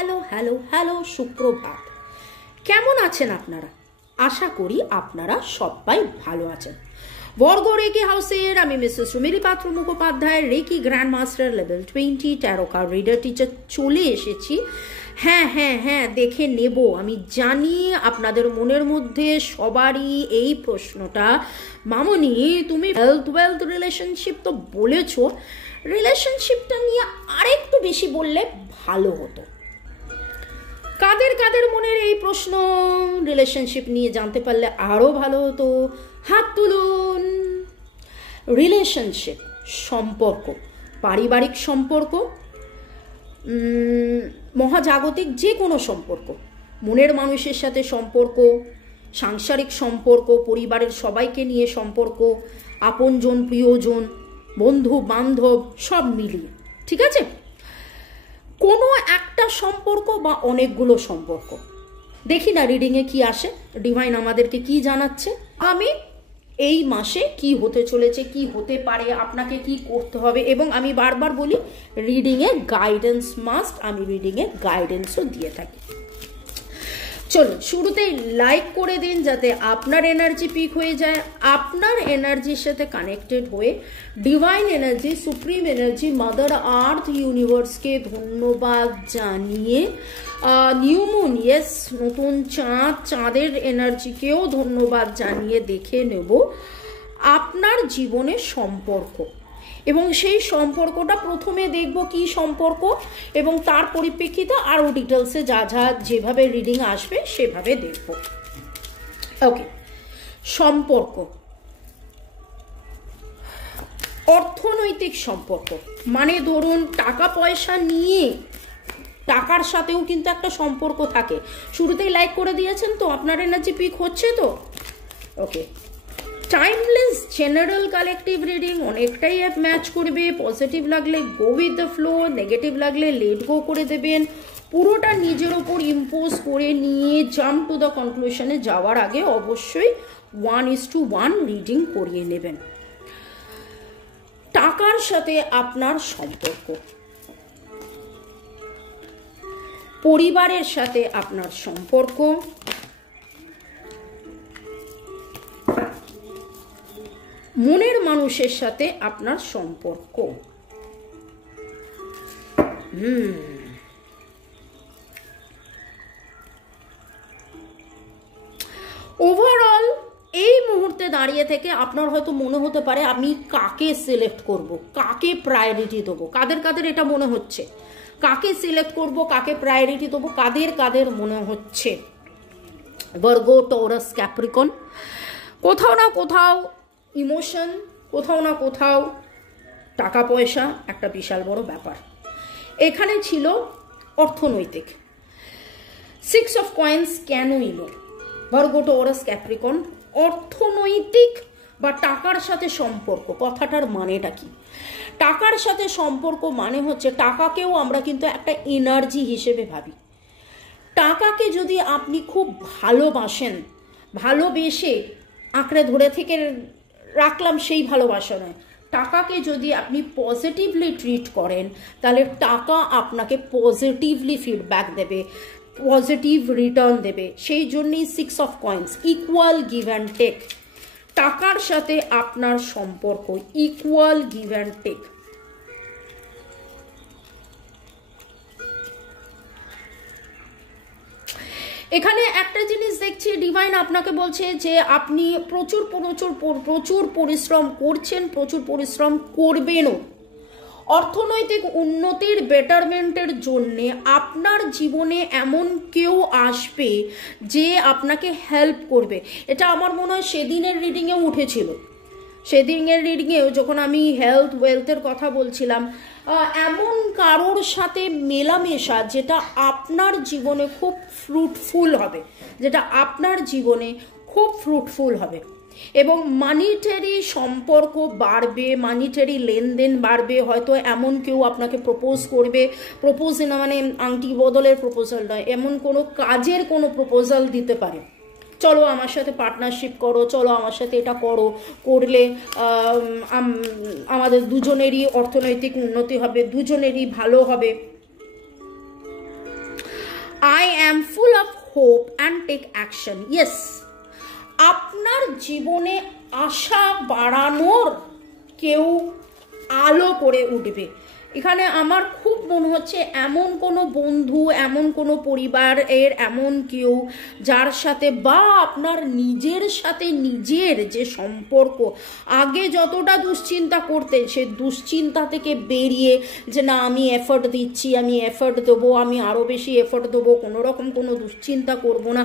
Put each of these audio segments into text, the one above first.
Hello hello hello, সুপ্রভাত। কেমন আছেন আপনারা? আশা করি আপনারা সবাই ভালো আছেন। বর্গ রেকি হাউসের আমি Mrs Rumili Patra Mukhopadhyay, reiki grand master level 20 tarot card reader teacher চলে এসেছি। হ্যাঁ, দেখে নেব। আমি জানি আপনাদের মনের মধ্যে সবারই এই প্রশ্নটা, মামনি তুমি হেলথ ওয়েলথ রিলেশনশিপ তো বলেছো, রিলেশনশিপটা নিয়ে আরেকটু বেশি বললে ভালো হতো। কাদের কাদের মনের এই প্রশ্ন? রিলেশনশিপ নিয়ে জানতে পারলে আরো ভালো হতো, হাত তুলুন। রিলেশনশিপ সম্পর্ক, পারিবারিক সম্পর্ক, মহাজাগতিক যে কোনো সম্পর্ক, মনের মানুষের সাথে সম্পর্ক, সাংসারিক সম্পর্ক, পরিবারের সবাইকে নিয়ে সম্পর্ক, আপনজন প্রিয়জন, বন্ধু বান্ধব সব মিলিয়ে, ঠিক আছে? কোনো একটা সম্পর্ক বা অনেকগুলো সম্পর্ক। দেখি না রিডিংয়ে কি আসে, ডিভাইন আমাদেরকে কি জানাচ্ছে, আমি এই মাসে কি হতে চলেছে, কি হতে পারে, আপনাকে কি করতে হবে। এবং আমি বারবার বলি রিডিংয়ে গাইডেন্স মাস্ট, আমি রিডিংয়ে গাইডেন্সও দিয়ে থাকি। চলুন শুরুতেই লাইক করে দিন যাতে আপনার এনার্জি পিক হয়ে যায়। আপনার এনার্জির সাথে কানেক্টেড হয়ে divine energy, supreme energy, mother earth ইউনিভার্সকে ধন্যবাদ জানিয়ে, নিউ মুন, ইয়েস, নতুন চাঁদ, চাঁদের এনার্জিকেও ধন্যবাদ জানিয়ে দেখে নেব আপনার জীবনের সম্পর্ক। এবং সেই সম্পর্কটা প্রথমে দেখব কি সম্পর্ক, এবং তার পরিপ্রেক্ষিতে আরও ডিটেলসে যা যা যেভাবে রিডিং আসবে সেভাবে দেখব। ওকে, সম্পর্ক, অর্থনৈতিক সম্পর্ক, মানে ধরুন টাকা পয়সা নিয়ে, টাকার সাথেও কিন্তু একটা সম্পর্ক থাকে। শুরুতেই লাইক করে দিয়েছেন তো, আপনার এনার্জি পিক হচ্ছে তো? ওকে, টাইমলেস জেনারেল কালেকটিভ রিডিং অনেকটাই ম্যাচ করবে। পজিটিভ লাগলে go with the flow, negative লাগলে লেট গো করে দেবেন। পুরোটা নিজের ওপর ইম্পোজ করে নিয়ে জাম্প টু দ্য কনক্লুশনে যাওয়ার আগে অবশ্যই 1:1 রিডিং করিয়ে নেবেন। টাকার সাথে আপনার সম্পর্ক, পরিবারের সাথে আপনার সম্পর্ক, মনের মানুষের সাথে আপনার সম্পর্ক। ওভারঅল এই মুহূর্তে দাঁড়িয়ে থেকে আপনার হয়তো মনে হতে পারে আমি কাকে সিলেক্ট করব, কাকে প্রায়োরিটি দেবো। কাদের কাদের এটা মনে হচ্ছে? কাকে সিলেক্ট করব, কাকে প্রায়োরিটি দেবো, কাদের কাদের মনে হচ্ছে? ভার্গো, টরাস, ক্যাপ্রিকন, কোথাও না কোথাও ইমোশন, কোথাও না কোথাও টাকা পয়সা একটা বিশাল বড় ব্যাপার। এখানে ছিল অর্থনৈতিক। 6 অফ কয়েন্স কেন এলো? ভার্গো, টরাস, ক্যাপ্রিকন, অর্থনৈতিক বা টাকার সাথে সম্পর্ক, কথাটার মানেটা কি? টাকার সাথে সম্পর্ক মানে হচ্ছে টাকাকেও আমরা কিন্তু একটা এনার্জি হিসেবে ভাবি। টাকাকে যদি আপনি খুব ভালোবাসেন, ভালোবেসে আঁকড়ে ধরে থেকে রাখলাম সেই ভালোবাসা নয়, টাকাকে যদি আপনি পজিটিভলি ট্রিট করেন তাহলে টাকা আপনাকে পজিটিভলি ফিডব্যাক দেবে, পজিটিভ রিটার্ন দেবে। সেই জন্যই 6 of coins, equal give and take. টাকার সাথে আপনার সম্পর্ক ইকুয়াল গিভ অ্যান্ড টেক। এখানে একটা জিনিস দেখছি, ডিভাইন আপনাকে বলছে যে আপনি প্রচুর পরিশ্রম করছেন, প্রচুর পরিশ্রম করবেনও। অর্থনৈতিক উন্নতির, বেটারমেন্টের জন্যে আপনার জীবনে এমন কেউ আসবে যে আপনাকে হেল্প করবে। এটা আমার মনে হয় সেদিনের রিডিংয়েও উঠেছিল। সেদিনের রিডিংয়েও যখন আমি হেলথ ওয়েলথের কথা বলছিলাম, এমন কারোর সাথে মেলামেশা যেটা আপনার জীবনে খুব ফ্রুটফুল হবে, যেটা আপনার জীবনে খুব ফ্রুটফুল হবে। এবং মানিটারি সম্পর্ক বাড়বে, মানিটারি লেনদেন বাড়বে। হয়তো এমন কেউ আপনাকে প্রপোজ করবে, প্রপোজ না মানে আংটি বদলের প্রপোজাল নয়, এমন কোনো কাজের কোনো প্রপোজাল দিতে পারে। চলো আমার সাথে পার্টনারশিপ করো, চলো আমার সাথে এটা করো, করলে আমাদের দুজনেরই অর্থনৈতিক উন্নতি হবে, দুজনেরই ভালো হবে। I am full of hope and take action. Yes, আপনার জীবনে আশা বাড়ানোর কেউ আলো করে উঠবে। এখানে আমার খুব মনে হচ্ছে এমন কোনো বন্ধু, এমন কোনো পরিবারের এমন কেউ যার সাথে বা আপনার নিজের সাথে নিজের যে সম্পর্ক, আগে যতটা দুশ্চিন্তা করতেন সে দুশ্চিন্তা থেকে বেরিয়ে যে না আমি এফর্ট দিচ্ছি, আমি এফর্ট দেবো, আমি আরও বেশি এফর্ট দেবো, কোনো রকম কোনো দুশ্চিন্তা করব না,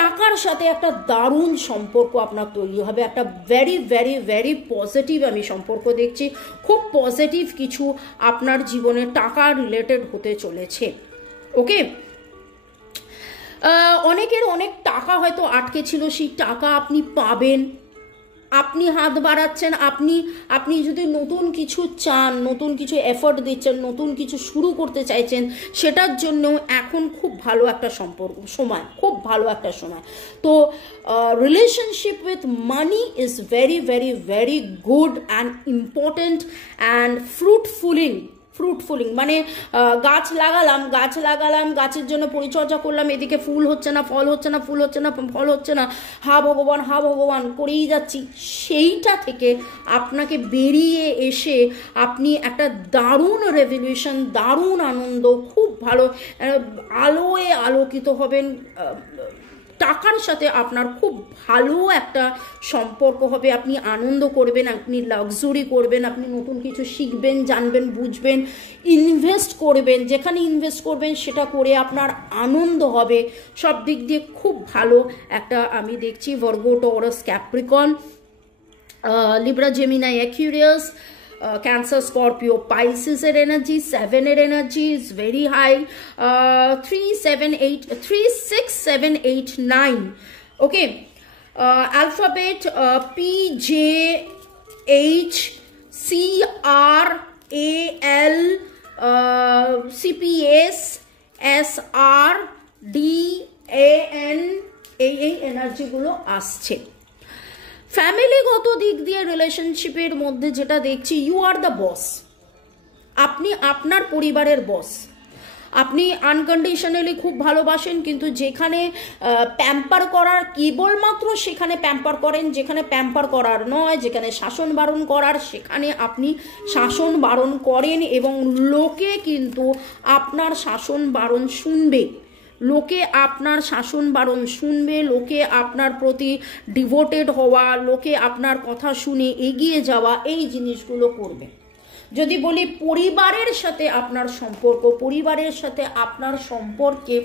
টাকার সাথে একটা দারুণ সম্পর্ক আপনার তৈরি হবে। একটা ভেরি ভেরি ভেরি পজিটিভ আমি সম্পর্ক দেখছি, খুব পজিটিভ কিছু আপনার জীবনে টাকা রিলেটেড হতে চলেছে। ওকে, অনেকের অনেক টাকা হয়তো আটকে ছিল, সেই টাকা আপনি পাবেন। আপনি হাত বাড়াচ্ছেন, আপনি যদি নতুন কিছু চান, নতুন কিছু এফর্ট দিচ্ছেন, নতুন কিছু শুরু করতে চাইছেন, সেটার জন্য এখন খুব ভালো একটা সম্পর্ক সময়, খুব ভালো একটা সময়। তো relationship with money is very very very good and important and fruitfulling মানে গাছ লাগালাম, গাছের জন্য পরিচর্যা করলাম, এদিকে ফুল হচ্ছে না, ফল হচ্ছে না, ফুল হচ্ছে না, ফল হচ্ছে না, হা ভগবান করেই যাচ্ছি। সেইটা থেকে আপনাকে বেরিয়ে এসে আপনি একটা দারুণ রেভলিউশন, দারুণ আনন্দ, খুব ভালো আলোয় আলোকিত হবেন। টাকার সাথে আপনার খুব ভালো একটা সম্পর্ক হবে, আপনি আনন্দ করবেন, আপনি লাক্সারি করবেন, আপনি নতুন কিছু শিখবেন, জানবেন, বুঝবেন, ইনভেস্ট করবেন, যেখানে ইনভেস্ট করবেন সেটা করে আপনার আনন্দ হবে। সব দিক দিয়ে খুব ভালো একটা আমি দেখছি। Virgo, Taurus, Capricorn, Libra, Gemini, Aquarius, Cancer, Scorpio, Pisces এর এনার্জি, 7 এর energy is very high, 3, 7, 8, 3, 6, 7, 8, 9. Okay, alphabet P, J, H, C, R, A, L, C, P, S, S, R, D, A, N, এই এনার্জিগুলো আসছে। ফ্যামিলিগত দিক দিয়ে রিলেশনশিপের মধ্যে যেটা দেখছি, ইউ আর দ্য বস, আপনি আপনার পরিবারের বস। আপনি আনকন্ডিশনালি খুব ভালোবাসেন, কিন্তু যেখানে প্যাম্পার করার কেবলমাত্র সেখানে প্যাম্পার করেন, যেখানে প্যাম্পার করার নয়, যেখানে শাসন বারণ করার সেখানে আপনি শাসন বারণ করেন, এবং লোকে কিন্তু আপনার শাসন বারণ শুনবে, লোকে আপনার শাসন বারণ শুনবে, লোকে আপনার প্রতি ডিভোটেড হওয়া, লোকে আপনার কথা শুনে এগিয়ে যাওয়া, এই জিনিসগুলো করবে। যদি বলি পরিবারের সাথে আপনার সম্পর্ক, পরিবারের সাথে আপনার সম্পর্কে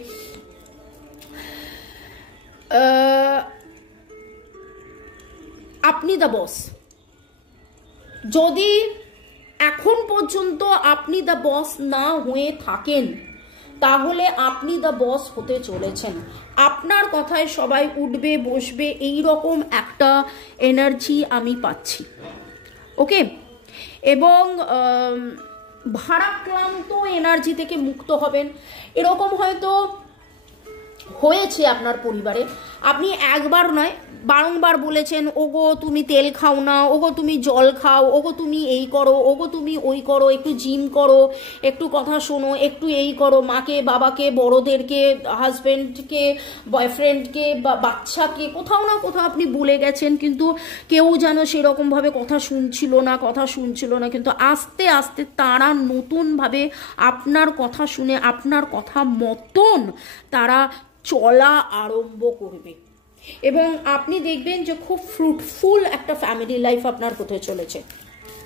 আপনি দ্য বস। যদি এখন পর্যন্ত আপনি দ্য বস না হয়ে থাকেন, তাহলে আপনি দ্য বস হতে চলেছেন। আপনার কথায় সবাই উঠবে বসবে, এই রকম একটা এনার্জি আমি পাচ্ছি। ওকে, এবং ভারাক্রান্ত এনার্জি থেকে মুক্ত হবেন। এরকম হয়তো হয়েছে আপনার পরিবারে, আপনি একবার নয় বারংবার বলেছেন, ওগো তুমি তেল খাও না, ওগো তুমি জল খাও, ওগো তুমি এই করো, ওগো তুমি ওই করো, একটু জিম করো, একটু কথা শোনো, একটু এই করো, মাকে, বাবাকে, বড়োদেরকে, হাজব্যান্ডকে, বয়ফ্রেন্ডকে বা বাচ্চাকে কোথাও না কোথাও আপনি বলে গেছেন, কিন্তু কেউ যেন সেরকমভাবে কথা শুনছিল না। কিন্তু আস্তে আস্তে তারা নতুনভাবে আপনার কথা শুনে আপনার কথা মতন তারা চলা আরম্ভ করবে, এবং আপনি দেখবেন যে খুব ফ্রুটফুল একটা ফ্যামিলি লাইফ আপনার হতে চলেছে,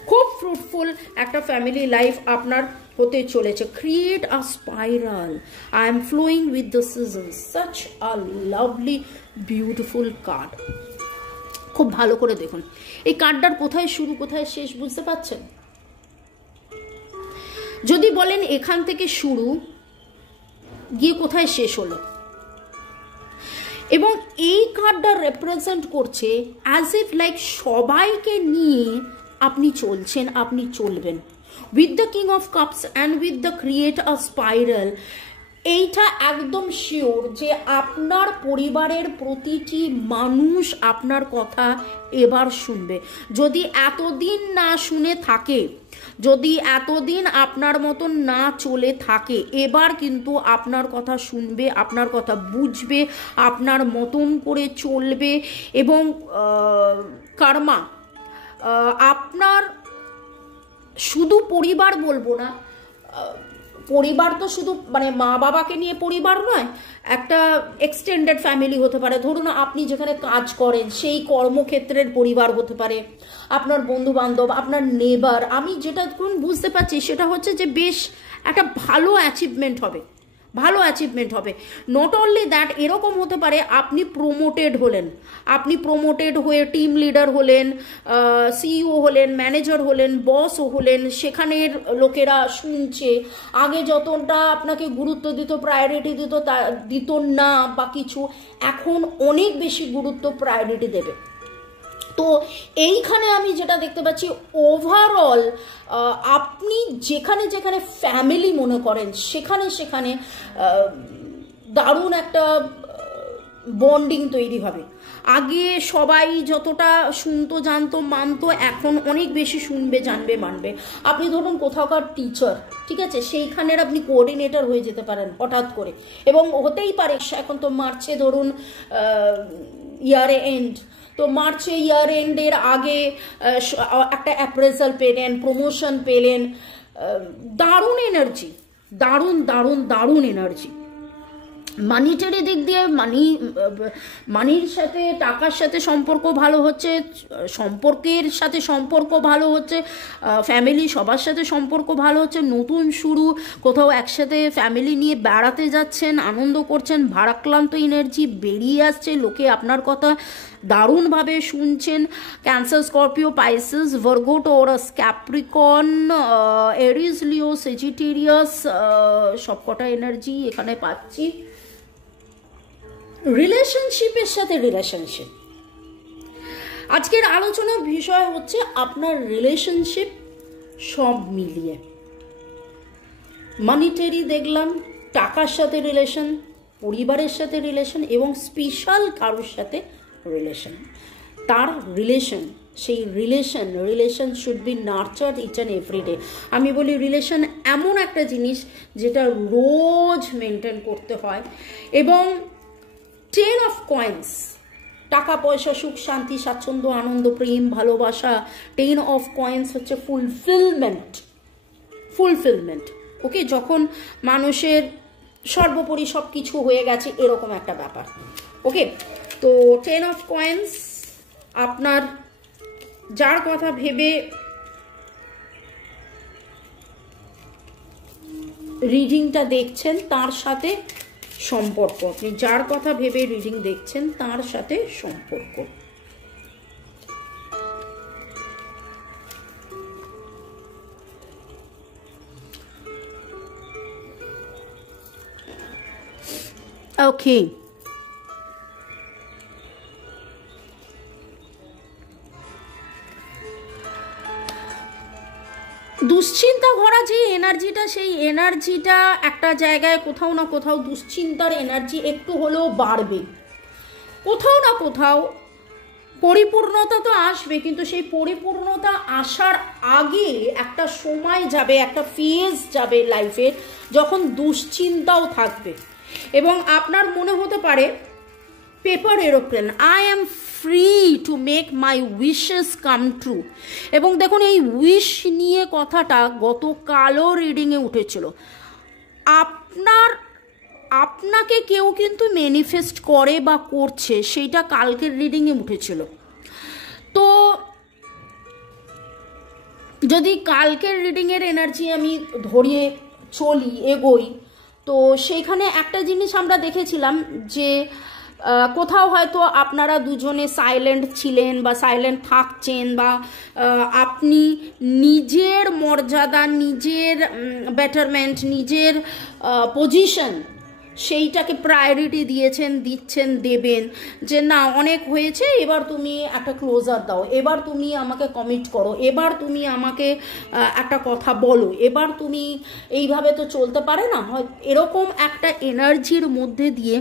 খুব ফ্রুটফুল একটা ফ্যামিলি লাইফ আপনার হতে চলেছে। Create a spiral, I am flowing with the seasons, such a lovely beautiful card. খুব ভালো করে দেখুন এই কার্ডটার কোথায় শুরু কোথায় শেষ, বুঝতে পারছেন? যদি বলেন এখান থেকে শুরু গিয়ে কোথায় শেষ হলো, এবং এই কার্ডটা রিপ্রেজেন্ট করছে অ্যাজ ইফ লাইক সবাইকে নিয়ে আপনি চলছেন, আপনি চলবেন। With the king of cups and with the create a spiral, এইটা একদম শিওর যে আপনার পরিবারের প্রতিটি মানুষ আপনার কথা এবার শুনবে। যদি এতদিন না শুনে থাকে, যদি এতদিন আপনার মতন না চলে থাকে, এবার কিন্তু আপনার কথা শুনবে, আপনার কথা বুঝবে, আপনার মতন করে চলবে। এবং কর্মা আপনার শুধু পরিবার বলবো না, পরিবার তো শুধু মানে মা বাবাকে নিয়ে পরিবার নয়, একটা এক্সটেন্ডেড ফ্যামিলি হতে পারে। ধরুন আপনি যেখানে কাজ করেন সেই কর্মক্ষেত্রের পরিবার হতে পারে, আপনার বন্ধু বান্ধব, আপনার নেবার। আমি যেটা বুঝতে পারছি সেটা হচ্ছে যে বেশ একটা ভালো অ্যাচিভমেন্ট হবে, ভালো অ্যাচিভমেন্ট হবে। নট অনলি দ্যাট, এরকম হতে পারে আপনি প্রমোটেড হলেন, আপনি প্রমোটেড হয়ে টিম লিডার হলেন, সিইও হলেন, ম্যানেজার হলেন, বসও হলেন। সেখানের লোকেরা শুনছে, আগে যতটা আপনাকে গুরুত্ব দিত, প্রায়োরিটি দিত না বা কিছু, এখন অনেক বেশি গুরুত্ব প্রায়োরিটি দেবে। তো এইখানে আমি যেটা দেখতে পাচ্ছি, ওভারঅল আপনি যেখানে যেখানে ফ্যামিলি মনে করেন সেখানে সেখানে দারুণ একটা বন্ডিং তৈরি হবে। আগে সবাই যতটা শুনতো, জানতো, মানতো, এখন অনেক বেশি শুনবে, জানবে, মানবে। আপনি ধরুন কোথাওকার টিচার, ঠিক আছে, সেইখানের আপনি কোঅর্ডিনেটর হয়ে যেতে পারেন হঠাৎ করে। এবং হতেই পারে, এখন তো মার্চে ধরুন ইয়ারে এন্ড, তো মার্চে ইয়ার এন্ডের আগে একটা অ্যাপ্রেজাল পেলেন, প্রমোশন পেলেন, দারুণ এনার্জি, দারুণ দারুণ দারুণ এনার্জি। মানিটারি দিক দিয়ে মানির সাথে, টাকার সাথে সম্পর্ক ভালো হচ্ছে, সম্পর্কের সাথে সম্পর্ক ভালো হচ্ছে, ফ্যামিলি সবার সাথে সম্পর্ক ভালো হচ্ছে, নতুন শুরু, কোথাও একসাথে ফ্যামিলি নিয়ে বেড়াতে যাচ্ছেন, আনন্দ করছেন, ভারাক্রান্ত এনার্জি বেরিয়ে আসছে, লোকে আপনার কথা দারুণভাবে শুনছেন। Cancer, Scorpio, Pisces, Virgo, Taurus, Capricorn, Aries, Leo, Sagittarius, সবকটা এনার্জি এখানে পাচ্ছি। রিলেশনশিপের সাথে রিলেশনশিপ, আজকের আলোচনার বিষয় হচ্ছে আপনার রিলেশনশিপ সব মিলিয়ে। মানিটারি দেখলাম, টাকার সাথে রিলেশন, পরিবারের সাথে রিলেশন, এবং স্পেশাল কারোর সাথে রিলেশন। তার রিলেশন, সেই relation should be nurtured each and everyday. আমি বলি রিলেশন এমন একটা জিনিস যেটা রোজ মেনটেন করতে হয়। এবং 10 অফ কয়েন্স, টাকা পয়সা, সুখ শান্তি, স্বাচ্ছন্দ্য, আনন্দ, প্রেম, ভালোবাসা। 10 অফ কয়েন্স হচ্ছে ফুলফিলমেন্ট। ওকে, যখন মানুষের সর্বোপরি সব কিছু হয়ে গেছে, এরকম একটা ব্যাপার। ওকে, তো 10 অফ কয়েন্স আপনার যার কথা ভেবে রিডিংটা দেখছেন তার সাথে সম্পর্ক, আপনি যার কথা ভেবে রিডিং দেখছেন তার সাথে সম্পর্ক। ওকে, দুশ্চিন্তা ভরা যে এনার্জিটা, সেই এনার্জিটা একটা জায়গায় কোথাও না কোথাও দুশ্চিন্তার এনার্জি একটু হলেও বাড়বে, কোথাও না কোথাও পরিপূর্ণতা তো আসবে, কিন্তু সেই পরিপূর্ণতা আসার আগে একটা সময় যাবে, একটা ফেজ যাবে লাইফে, যখন দুশ্চিন্তাও থাকবে। এবং আপনার মনে হতে পারে paper aeroplane, I am free to make my wishes come true. এবং দেখুন, এই উইশ নিয়ে কথাটা গতকালও রিডিংয়ে উঠেছিল। আপনাকে কেউ কিন্তু ম্যানিফেস্ট করে বা করছে, সেইটা কালকের রিডিংয়ে উঠেছিল। তো যদি কালকের রিডিংয়ের এনার্জি আমি ধরিয়ে চলি, এগোই, তো সেইখানে একটা জিনিস আমরা দেখেছিলাম যে কোথাও হয়তো আপনারা দুজনে সাইলেন্ট ছিলেন বা সাইলেন্ট থাকছেন, বা আপনি নিজের মর্যাদা, নিজের বেটারমেন্ট, নিজের পজিশন, সেইটাকে প্রায়োরিটি দিয়েছেন, দিচ্ছেন, দেবেন, যে না অনেক হয়েছে, এবার তুমি একটা ক্লোজার দাও, এবার তুমি আমাকে কমিট করো, এবার তুমি আমাকে একটা কথা বলো, এবার তুমি এইভাবে তো চলতে পারে না। হয় এরকম একটা এনার্জির মধ্যে দিয়ে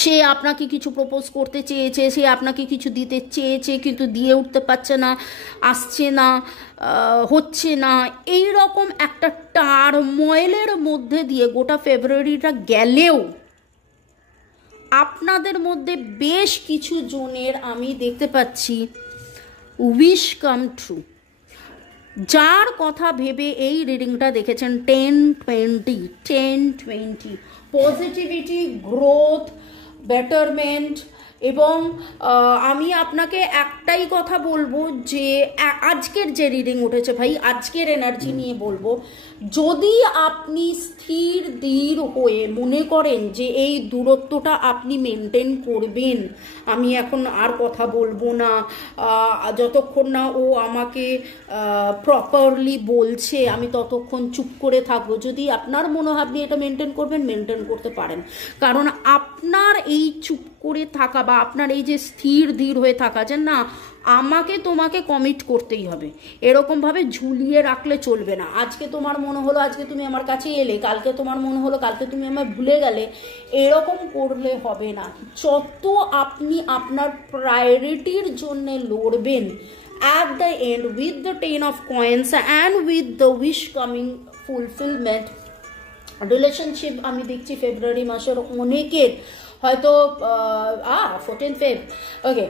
সে আপনাকে কিছু প্রপোজ করতে চেয়েছে, সে আপনাকে কিছু দিতে চেয়েছে কিন্তু দিয়ে উঠতে পারছে না, আসছে না, হচ্ছে না, এই রকম একটা টার্ময়েলের মধ্যে দিয়ে গোটা ফেব্রুয়ারিটা গেলেও আপনাদের মধ্যে বেশ কিছু জনের আমি দেখতে পাচ্ছি উইশ কাম ট্রু। যার কথা ভেবে এই রিডিংটা দেখেছেন 10-20 পজিটিভিটি, গ্রোথ, বেটারমেন্ট। এবং আমি আপনাকে একটাই কথা বলবো যে আজকের যে রিডিং উঠেছে ভাই, আজকের এনার্জি নিয়ে বলবো, যদি আপনি স্থির দৃঢ় হয়ে মনে করেন যে এই দূরত্বটা আপনি মেনটেন করবেন, আমি এখন আর কথা বলবো না, যতক্ষণ না ও আমাকে প্রপারলি বলছে আমি ততক্ষণ চুপ করে থাকবো, যদি আপনার মনে হয় আপনি এটা মেনটেন করবেন, মেনটেন করতে পারেন। কারণ আপনার এই চুপ করে থাকা বা আপনার এই যে স্থির ধীর হয়ে থাকা, যে না আমাকে তোমাকে কমিট করতেই হবে, এরকমভাবে ঝুলিয়ে রাখলে চলবে না। আজকে তোমার মনে হলো আজকে তুমি আমার কাছে এলে, কালকে তোমার মনে হলো কালকে তুমি আমায় ভুলে গেলে, এরকম করলে হবে না। যত আপনি আপনার প্রায়োরিটির জন্য লড়বেন, at the end with the 10 of coins and with the wish coming fulfillment, relationship আমি দেখছি ফেব্রুয়ারি মাসের অনেকের হয়তো 14 ফেব ওকে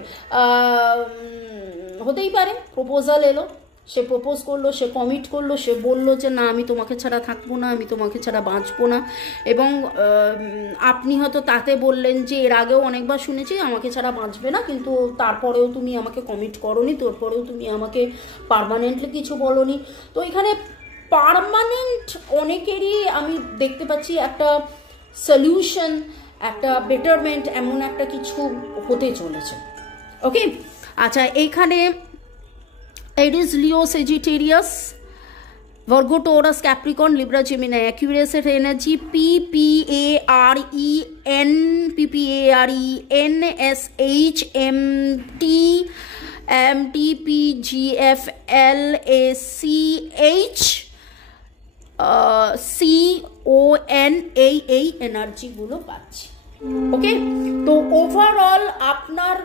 হতেই পারে, প্রপোজাল এলো, সে প্রপোজ করলো, সে কমিট করলো, সে বললো যে না আমি তোমাকে ছাড়া থাকবো না, আমি তোমাকে ছাড়া বাঁচবো না। এবং আপনি হয়তো তাতে বললেন যে এর আগেও অনেকবার শুনেছি আমাকে ছাড়া বাঁচবে না, কিন্তু তারপরেও তুমি আমাকে কমিট করোনি, তারপরেও তুমি আমাকে পার্মানেন্টলি কিছু বলোনি। তো এখানে পার্মানেন্ট অনেকেরই আমি দেখতে পাচ্ছি একটা সলিউশন, একটা বেটারমেন্ট, এমন একটা কিছু হতে চলেছে। ওকে, আচ্ছা এইখানে Aries, Leo, Sagittarius, Virgo, Taurus, Capricorn, Libra, Gemini, Aquarius energy, PPARENPPARENSHMTPGFLACHCON এই এনার্জিগুলো পাচ্ছি। ওকে, তো ওভারঅল আপনার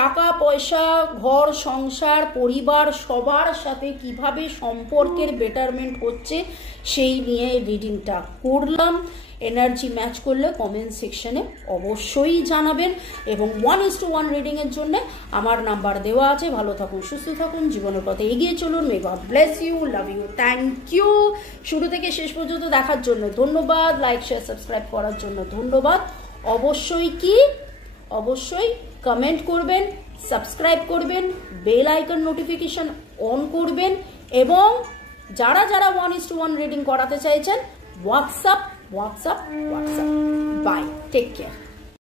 টাকা পয়সা, ঘর সংসার, পরিবার সবার সাথে কিভাবে সম্পর্কের বেটারমেন্ট হচ্ছে সেই নিয়ে রিডিংটা করলাম। এনার্জি ম্যাচ করলে কমেন্ট সেকশনে অবশ্যই জানাবেন। এবং 1:1 রিডিংয়ের জন্য আমার নাম্বার দেওয়া আছে। ভালো থাকুন, সুস্থ থাকুন, জীবনের পথে এগিয়ে চলুন। May God bless you, love you, thank you. শুরু থেকে শেষ পর্যন্ত দেখার জন্য ধন্যবাদ, লাইক শেয়ার সাবস্ক্রাইব করার জন্য ধন্যবাদ। অবশ্যই কমেন্ট করবেন, সাবস্ক্রাইব করবেন, বেল আইকন নোটিফিকেশন অন করবেন। এবং যারা 1:1 রিডিং করাতে চাইছেন হোয়াটসঅ্যাপ। By, take care.